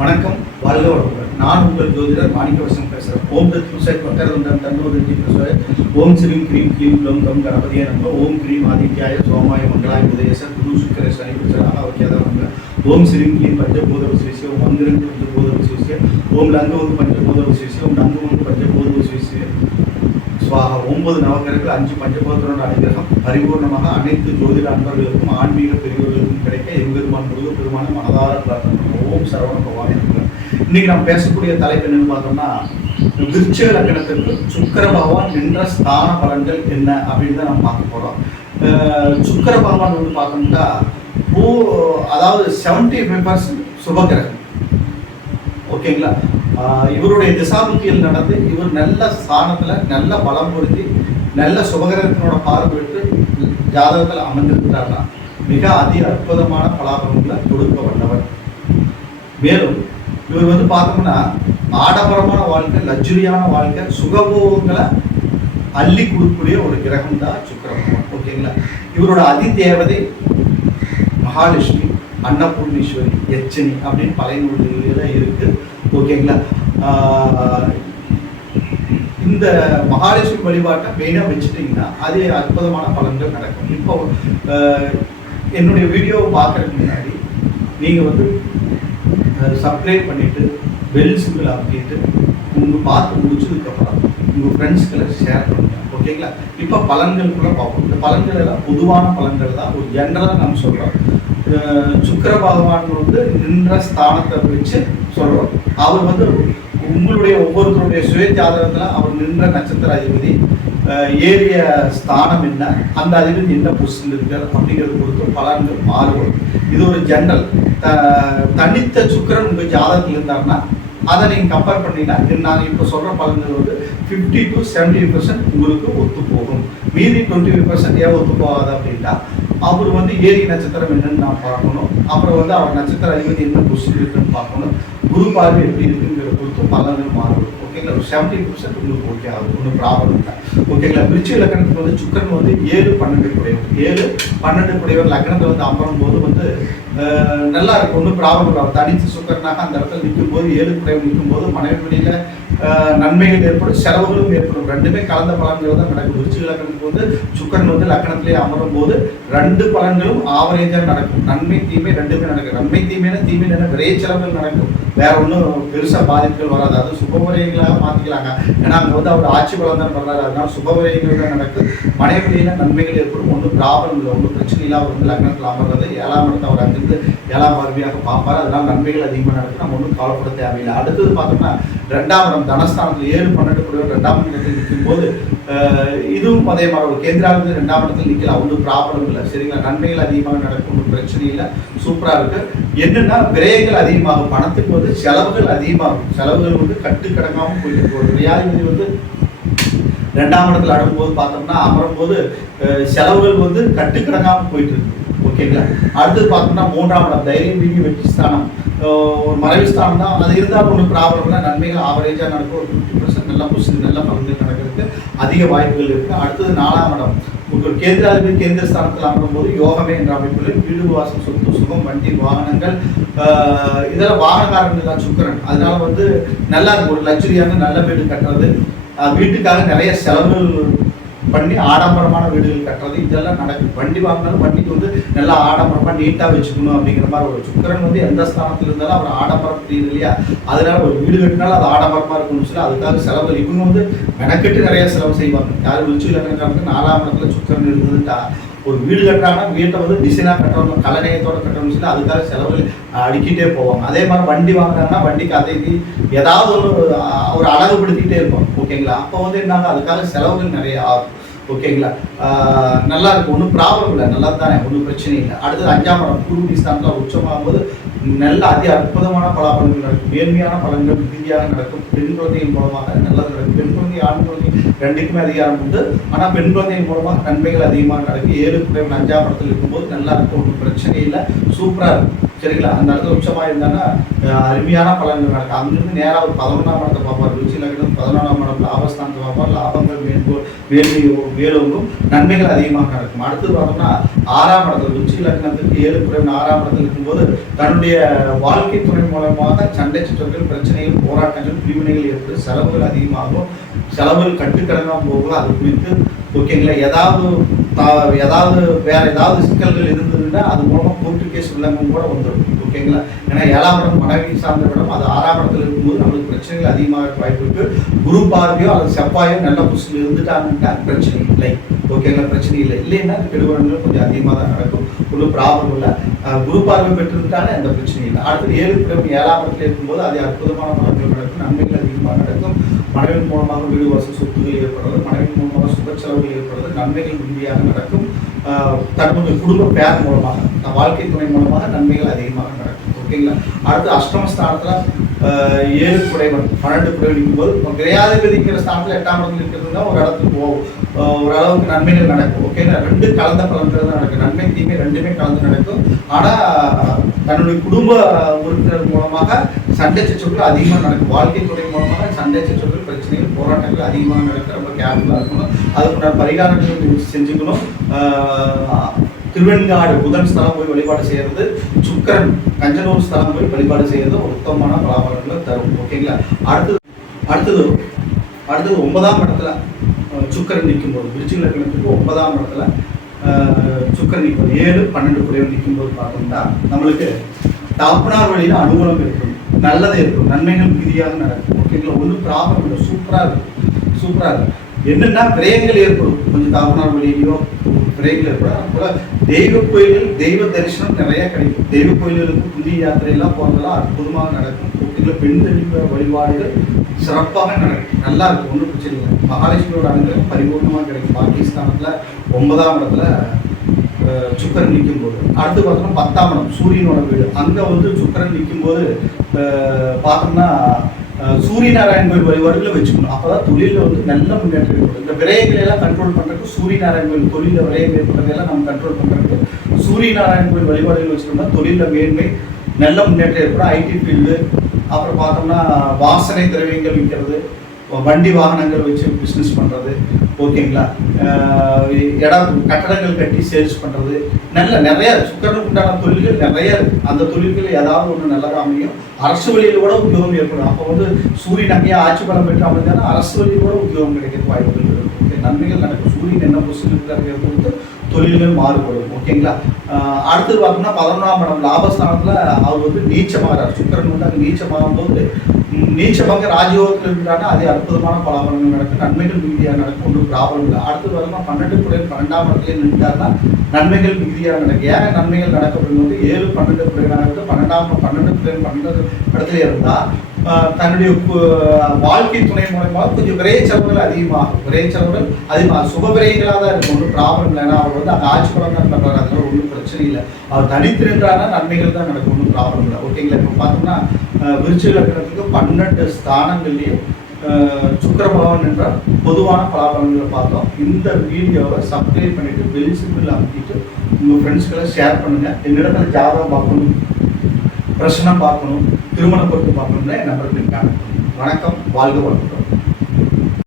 வணக்கம், வாழ்க வளமுடன். நான் உங்கள் ஜோதிடர் மாணிக்கவாசகம் பேசுகிறேன். ஓம் தத் புருஷாய் பக்கரதுண்டம் தன்னோதந்தி பிரசோய ஓம் ஸ்ரீம் க்ரீம் க்ளீம் க்ளம் கம் கணபதியே நம ஓம் க்ரீம் ஆதித்யாய சோமாய மங்களாய உதயச குரு சுக்கர சனி பிரச்சனாக அவக்கியாத நம ஓம் ஸ்ரீம் க்ளீம் பஞ்சபூத விசேஷ ஓம் மந்திரன் பஞ்சபூத விசேஷ ஓம் லங்கு பஞ்சபூத விசேஷ ஓம் லங்கு பஞ்சபூத விசேஷ சுவாக 9 நவகிரகங்கள் 5 பஞ்சபூதத்தோட அனுகிரகம் பரிபூர்ணமாக அனைத்து ஜோதிட அன்பர்களுக்கும் ஆன்மீக பெரியவர்களுக்கும் கிடைக்க எம்பெருமான் முருகப்பெருமான மனதார பிரார்த்தனை. ஓம் சரவண பகவான் இருக்கிறார். இன்னைக்கு நாம் பேசக்கூடிய தலைப்பு என்னன்னு பார்த்தோம்னா, விருச்சிக லக்னத்திற்கு சுக்கிர பகவான் நின்ற ஸ்தான பலன்கள் என்ன அப்படின்னு தான் நம்ம பார்க்க போறோம். சுக்கிர பகவான் வந்து பார்த்தோம்னா அதாவது 75% சுபகிரகம். ஓகேங்களா? இவருடைய திசாபுத்தியில் நடந்து இவர் நல்ல ஸ்தானத்துல நல்ல பலம் பொருத்தி நல்ல சுபகிரகத்தினோட பார்வை விட்டு ஜாதகத்தில் அமர்ந்திருக்கிறார்னா மிக அதி அற்புதமான பலாபலங்களை கொடுக்க வந்தவர். மேலும் இவர் வந்து பார்த்தோம்னா ஆடம்பரமான வாழ்க்கை, லக்ஸுரியான வாழ்க்கை, சுகபோகங்களை அள்ளி கொடுக்கக்கூடிய ஒரு கிரகம் தான் சுக்கிர பகவான். ஓகேங்களா? இவரோட அதி தேவதை மகாலட்சுமி, அன்னபூர்ணீஸ்வரி, யட்சினி அப்படின்னு பழைய நூல்களில் இருக்கு. ஓகேங்களா? இந்த மகாலட்சுமி வழிபாட்டை மெயினாக வச்சுட்டிங்கன்னா அதே அற்புதமான பலன்கள் நடக்கும். இப்போ என்னுடைய வீடியோவை பார்க்கறதுக்கு முன்னாடி நீங்கள் வந்து சப்ஸ்கிரைப் பண்ணிவிட்டு பெல் சிம்பிள் அமைக்கிட்டு உங்கள் பார்த்து முடிச்சதுக்கப்புறம் உங்கள் ஃப்ரெண்ட்ஸ்களை ஷேர் பண்ணுங்கள். ஓகேங்களா? இப்போ பலன்களுக்குள்ளே பார்ப்போம். இந்த பலன்கள் எல்லாம் பொதுவான பலன்கள் தான், ஒரு ஜென்ரலாக நம்ம சொல்கிறோம். சுக்கிர பகவான் வந்து நின்ற ஸ்தானத்தை வச்சு சொல்கிறோம். அவர் வந்து உங்களுடைய ஒவ்வொருத்தருடைய சுய ஜாதகத்தில் அவர் நின்ற நட்சத்திர அதிபதி, ஏறிய ஸ்தானம் என்ன, அந்த அதிபதி என்ன பொசிஷன் இருக்கிறது அப்படிங்கிறது பொறுத்து பலன்கள் மாறுபடும். இது ஒரு ஜென்ரல். தனித்த சுக்கிரன் உங்கள் ஜாதகத்தில் இருந்தாருன்னா அதை நீங்கள் கம்பேர் பண்ணிங்கன்னா நாங்கள் இப்போ சொல்கிற பலன்கள் வந்து 50 to 70% உங்களுக்கு ஒத்து போகும். மீதி 25% ஏன் ஒத்து போகாது அப்படின்னா அவர் வந்து ஏரி நட்சத்திரம் என்னன்னு நான் பார்க்கணும். அப்புறம் வந்து அவர் நட்சத்திர அதிபதி என்ன பொசிஷன் இருக்குன்னு பார்க்கணும். குரு பார்வை எப்படி இருக்குங்கிற பொறுத்து பலன்கள் மாறும். ஓகேங்களா? ஒரு 70% உங்களுக்கு ஓகே ஆகும், ஒன்றும் ப்ராப்ளம் இல்லை. ஓகேங்களா? விருச்சிக லக்னத்துக்கு வந்து சுக்கிரன் வந்து 7-12 குடையவர். 7-12 குடையவர் லக்னத்தை வந்து அமரும் போது வந்து நல்லா இருக்கும், ஒன்றும் ப்ராப்ளம் இல்லை. தனித்து சுக்கரனாக அந்த இடத்துல நிற்கும் போது 7 குடையவர் நிற்கும் போது மனைவி வழியில் நன்மைகள் ஏற்படும், செலவுகளும் ஏற்படும். ரெண்டுமே கலந்த பலன்கள் தான் நடக்கும். விருச்சிக லக்னத்துக்கு வந்து சுக்கிரன் வந்து லக்னத்திலே அமரும் போது 2 பலன்களும் ஆவரேஜாக நடக்கும். நன்மை தீமை ரெண்டுமே நடக்கும். நன்மை தீமையான தீமை விரைய செலவுகள் நடக்கும், வேற ஒன்றும் பெருசாக பாதிப்புகள் வராது. அது சுபவிரயங்களாக மாற்றிக்கலாங்க. ஏன்னா அங்கே வந்து அவர் ஆட்சி பலம் தான் பண்ணுறாரு. அதனால சுபவிரயங்கள் தான் நடக்கும். மனைவியில் நன்மைகள் ஏற்படும், ஒன்றும் ப்ராப்ளம் இல்லை, ஒன்றும் பிரச்சனை இல்லை. அவர் வந்து லக்னத்தில் அமர்றது 7ஆம் இடத்தை அவர் அங்கிருந்து 7ஆம் பார்வையாக பார்ப்பார். அதனால் நன்மைகள் அதிகமாக நடக்கும். நம்ம ஒன்றும் கவலைப்பட தேவையில்லை. அடுத்தது பார்த்தோம்னா 2ஆம் இடம் தனஸ்தானத்தில் 7-12 குடையவர் 2ஆம் இடத்தில் நிற்கும் போது இதுவும் அதே மாதிரி ஒரு கேந்திராவில் 2ஆம் இடத்தில் நிற்கலாம், ஒன்றும் ப்ராப்ளம் இல்லை. சரிங்களா? நன்மைகள் அதிகமாக நடக்கும், ஒன்றும் பிரச்சனை இல்லை, சூப்பராக இருக்கு. என்னன்னா விரயங்கள் அதிகமாகும், பணத்துக்கு வந்து செலவுகள் அதிகமாகும். செலவுகள் வந்து கட்டுக்கடங்காமல் போயிட்டு இருக்கு. ஒரு வியாதிபதி வந்து 2ஆம் இடத்துல அடங்கும்போது பார்த்தோம்னா அமரும் போது செலவுகள் வந்து கட்டுக்கடங்காமல் போயிட்டு இருக்கு. ஓகேங்களா? அடுத்தது பார்த்தோம்னா 3ஆம் இடம் தைரியம், வீங்கி, வெற்றி ஸ்தானம், ஒரு மறைவு ஸ்தானம் தான். அது இருந்தாலும் ஒன்றும் ப்ராப்ளம் இல்லை. நன்மைகள் ஆவரேஜாக நடக்கும். ஒரு 50% நல்ல பொசிஷன், நல்ல பலன்கள் நடக்கிறதுக்கு அதிக வாய்ப்புகள் இருக்குது. அடுத்தது 4ஆம் இடம் ஒரு கேந்திராதிபதி கேந்திர ஸ்தானத்தில் அமரும் போது யோகமே என்ற அமைப்புகளில் வீடு, வாசல், சொத்து, சுகம், வண்டி, வாகனங்கள், இதெல்லாம் வாகனக்காரர்கள் தான் சுக்கிரன். அதனால வந்து நல்லா இருக்கும். ஒரு லக்ஸுரியான நல்ல வீடு கட்டுறது, வீட்டுக்காக நிறைய செலவுகள் பண்ணி ஆடம்பரமான வீடுகள் கட்டுறது, இதெல்லாம் நடக்கும். வண்டி வாங்கினாலும் வண்டிக்கு வந்து நல்லா ஆடம்பரமாக நீட்டாக வச்சுக்கணும் அப்படிங்கிற மாதிரி ஒரு சுக்கிரன் வந்து எந்த ஸ்தானத்தில் இருந்தாலும் அவர் ஆடம்பரம் புரியுது இல்லையா? அதனால ஒரு வீடு கட்டினாலும் அது ஆடம்பரமாக இருக்கணும்னு சொல்லி அதுக்காக செலவு இவங்க வந்து மெனக்கெட்டு நிறைய செலவு செய்வாங்க. யார் விருச்சிக லக்னக்காரங்களுக்கு 4ஆம் இடத்துல சுக்கிரன் இருந்ததுட்டா ஒரு வீடு கட்டுறாங்கன்னா வீட்டை வந்து டிசைனாக கட்டணும், கலநயத்தோட கட்டணும்னு சொல்லி அதுக்காக செலவுகள் அடிக்கிட்டே போவாங்க. அதே மாதிரி வண்டி வாங்குறாங்கன்னா வண்டிக்கு அதை ஏதாவது ஒரு அழகுபடுத்திக்கிட்டே இருக்கும். ஓகேங்களா? அப்போ வந்து என்னங்க அதுக்காக செலவுகள் நிறைய ஆகும். ஓகேங்களா? நல்லா இருக்கும், ஒன்றும் ப்ராப்ளம் இல்லை, நல்லா தானே, ஒன்றும் பிரச்சனை இல்லை. அடுத்தது 5ஆம் இடம் பூர்வீ ஸ்தானத்தில் உச்சமாகும் போது நல்ல அதி அற்புதமான பலாபலன்கள் நடக்கும், மேன்மையான பலன்கள் மிகுதியாக நடக்கும். பெண் குழந்தையின் மூலமாக நல்லது நடக்கும். பெண் குழந்தை ஆண் குழந்தை ரெண்டுக்குமே அதிகாரம் உண்டு. ஆனால் பெண் குழந்தையின் மூலமாக நன்மைகள் அதிகமாக நடக்கும். 7 குடையவர் 5ஆம் இடத்தில் இருக்கும்போது நல்லா இருக்கும், ஒன்றும் பிரச்சனை இல்லை, சூப்பராக இருக்கும். சரிங்களா? அந்த இடத்துல உச்சமாக இருந்தாங்கன்னா அருமையான பலன்கள் நடக்கும். அங்கிருந்து நேராக ஒரு 11ஆம் இடத்தை பார்ப்பார். ருச்சி லக்னம் 11ஆம் இடம் லாபஸ்தானத்தை பார்ப்பார். லாபங்கள் மேலோங்கும், நன்மைகள் அதிகமாக நடக்கும். அடுத்தது பார்த்தோம்னா 6ஆம் இடத்துல ருச்சி லக்னத்துக்கு 7 குறைவு 6ஆம் இடத்துல இருக்கும்போது தன்னுடைய வாழ்க்கை துணை மூலமாக சண்டை சச்சரவுகள், பிரச்சனைகள், போராட்டங்கள், பிரிவினைகள் ஏற்பட்டு செலவுகள் அதிகமாகும். செலவுகள் கட்டுக்கடங்காக போகும். அது குறித்து ஓகேங்களா? ஏதாவது வேற ஏதாவது சிக்கல்கள் இருந்ததுன்னா அது மூலமாக கோர்ட்டு கேஸ் உள்ளவங்க கூட வந்துடும். ஓகேங்களா? ஏன்னா 7ஆம் இடம் மனைவி சார்ந்த இடம், அது 6ஆம் இடத்துல இருக்கும்போது நம்மளுக்கு பிரச்சனைகள் அதிகமாக இருக்க வாய்ப்பு இருக்கு. குரு பார்வையோ அல்லது செவ்வாயோ நல்ல புஷில் இருந்துட்டாங்கன்னா அது பிரச்சனை இல்லை. ஓகேங்களா? பிரச்சனை இல்லை. இல்லைன்னா அது கெடுவனங்கள் கொஞ்சம் அதிகமாக தான் நடக்கும். ஒன்றும் ப்ராப்ளம் இல்லை. குரு பார்வை பெற்றிருந்தாலே எந்த பிரச்சனையும் இல்லை. அடுத்து 7 பிறகு 7ஆம் இடத்துல இருக்கும்போது அது அற்புதமான பலன்கள் நடக்கும். நன்மைகள் அதிகமாக நடக்கும். மனைவின் மூலமாக வீடு வாசல் சொத்துகள் ஏற்படுறது, மனைவின் மூலமாக சுப செலவுகள் ஏற்படுறது, நன்மைகள் உறுதியாக நடக்கும். தன்னுடைய குடும்ப பேர் மூலமாக, வாழ்க்கை துணை மூலமாக நன்மைகள் அதிகமாக நடக்கும். ஓகேங்களா? அடுத்து அஷ்டமஸ்தானத்தில் 7 குடைவன் 12 குடைவன் இருக்கும்போது கிரயாதிபதி இருக்கிற ஸ்தானத்தில் 8ஆம் இடத்துல இருக்கிறதுனா ஒரு இடத்துக்கு போகும். ஓரளவுக்கு நன்மைகள் நடக்கும். ஓகேங்களா? 2 கலந்த பலன்கள் தான் நடக்கும். நன்மை தீமை ரெண்டுமே கலந்து நடக்கும். ஆனால் தன்னுடைய குடும்ப உறுப்பினர் மூலமாக சண்டை சச்சரவுகள் அதிகமாக நடக்கும். வாழ்க்கை துறை மூலமாக சண்டை சச்சரவுகள், பிரச்சனைகள், போராட்டங்கள் அதிகமாக நடக்க ரொம்ப கேர்ஃபுல்லாக இருக்கணும். அதுக்குண்டான பரிகாரங்கள் செஞ்சுக்கணும். திருவெண்காடு புதன் ஸ்தலம் போய் வழிபாடு செய்யறது, சுக்கரன் கஞ்சனூர் ஸ்தலம் போய் வழிபாடு செய்யறது உத்தமமான பலாபலன்களை தரும். ஓகேங்களா? அடுத்தது 9ஆம் இடத்துல சுக்கரன் நிற்கும்போது, விருச்சிக லக்னத்துக்கு 9ஆம் இடத்துல சுக்கரன் நிற்கும் 7, 12 குடைவன் நிற்கும்போது பார்த்தோம்னா நம்மளுக்கு தகப்பனார் வழியில் அனுகூலம் இருக்கும், நல்லது இருக்கும், நன்மைகள் மிகுதியாக நடக்கும். ஓகேங்களா? ஒன்றும் ப்ராப்ளம் இல்லை. சூப்பராக இருக்கும். என்னென்னா விரயங்கள் ஏற்படும். கொஞ்சம் தகப்பனார் வழியிலையோ விரயங்கள் ஏற்படும். அதுபோல் தெய்வ கோயில்கள், தெய்வ தரிசனம் நிறைய கிடைக்கும். தெய்வ கோயில்களுக்கு புதிய யாத்திரையெல்லாம் போகிறதெல்லாம் அற்புதமாக நடக்கும். ஓகேங்களா? பெண் தெய்வ வழிபாடுகள் சிறப்பாக நடக்கும். நல்லா இருக்கும். ஒன்றும் பிரச்சனை இல்லை. மகாலட்சுமியோட அனுகிரகம் பரிபூர்ணமாக கிடைக்கும். பாகிஸ்தானத்தில் 9ஆம் இடத்துல சுக்கரன் நிற்கும் போது. அடுத்து பார்த்தோம்னா 10ஆம் இடம் சூரியனோட வீடு. அங்கே வந்து சுக்கரன் நிற்கும் போது பார்த்தோம்னா சூரிய நாராயண் கோயில் வழிபாடுகளை வச்சுக்கணும். அப்போதான் தொழிலில் வந்து நல்ல முன்னேற்றம் ஏற்படும். இந்த விரயங்களை எல்லாம் கண்ட்ரோல் பண்ணுறதுக்கு சூரிய நாராயண் கோயில், தொழிலில் விரயம் ஏற்படுறதெல்லாம் நம்ம கண்ட்ரோல் பண்ணுறதுக்கு சூரிய நாராயண் கோயில் வழிபாடுகள் வச்சுக்கணும்னா தொழிலில் மேன்மை, நல்ல முன்னேற்றம் ஏற்படும். ஐடி ஃபீல்டு, அப்புறம் பார்த்தோம்னா வாசனை திரவியங்கள் விற்கிறது, வண்டி வாகனங்கள் வச்சு பிஸ்னஸ் பண்ணுறது, ஓகேங்களா? கட்டடங்கள் கட்டி சேல்ஸ் பண்ணுறது, நிறைய சுக்கரனுக்கு உண்டான தொழில்கள் நிறைய இருக்குது. அந்த தொழில்கள் ஏதாவது ஒன்று நல்லதாக அமையும். அரசு வழியில் கூட உத்தியோகம் ஏற்படும். அப்போ வந்து சூரியன் அங்கேயே ஆட்சி பலம் பெற்று அமைஞ்சாலும் அரசு வழியில் கூட உத்தியோகம் கிடைக்கிறது வாய்ப்புகள் இருக்குது. நன்மைகள் நடக்கும். சூரியன் என்ன பொசிஷன் இருக்கிறத பொறுத்து தொழில்கள் மாறுபடும். ஓகேங்களா? அடுத்தது பார்த்தோம்னா 11ஆம் இடம் லாபஸ்தானத்தில் அவர் வந்து நீச்சமாகிறார். சுக்கரன் வந்து அங்கே நீச்சமாகும் போது நீச்சமாக ராஜயோகத்தில் இருக்கிறாங்கன்னா அதே அற்புதமான பலாபலங்கள் நடக்கும். நன்மைகள் மிகுதியாக நடக்கும். ஒன்றும் ப்ராப்ளம் இல்லை. அடுத்தது வரலாம் 12 குடைவன் 12ஆம் இடத்துல நின்றாருன்னா நன்மைகள் மிகுதியாக நடக்கும். ஏன் நன்மைகள் நடக்க அப்படிங்கும்போது 7, 12 குடைவனாக 12 குடைவன் 12 இடத்துல இருந்தால் தன்னுடைய வாழ்க்கை துணை மூலமாக கொஞ்சம் விரைய செலவுகள் அதிகமாகும். சுப விரயங்களாக தான் இருக்கும். ஒன்றும் ப்ராப்ளம் இல்லை. ஏன்னா அவர் வந்து அங்கே ஆட்சி பலம் தான் பண்ணுறாரு. அதனால ஒன்றும் பிரச்சனை இல்லை. அவர் தனித்து நின்றாருன்னா நன்மைகள் தான் நடக்கும். ஒன்றும் ப்ராப்ளம் இல்லை. ஓகேங்களா? இப்போ பார்த்தோம்னா விருச்சிக லக்னத்துக்கு 12 ஸ்தானங்கள்லேயும் சுக்கிர பகவான் என்ற பொதுவான பலாபலன்களை பார்த்தோம். இந்த வீடியோவை சப்ஸ்கிரைப் பண்ணிவிட்டு பெல் சிம்பிள் அமைக்கிட்டு உங்கள் ஃப்ரெண்ட்ஸ்களை ஷேர் பண்ணுங்கள். என்னிடத்துல ஜாதகம் பார்க்கணும், பிரச்சனை பார்க்கணும், திருமண பொறுத்து பார்க்கணும்னா என் நம்பருக்கு கான்டாக்ட் பண்ணுங்கள். வணக்கம். வாழ்க வளமுடன்.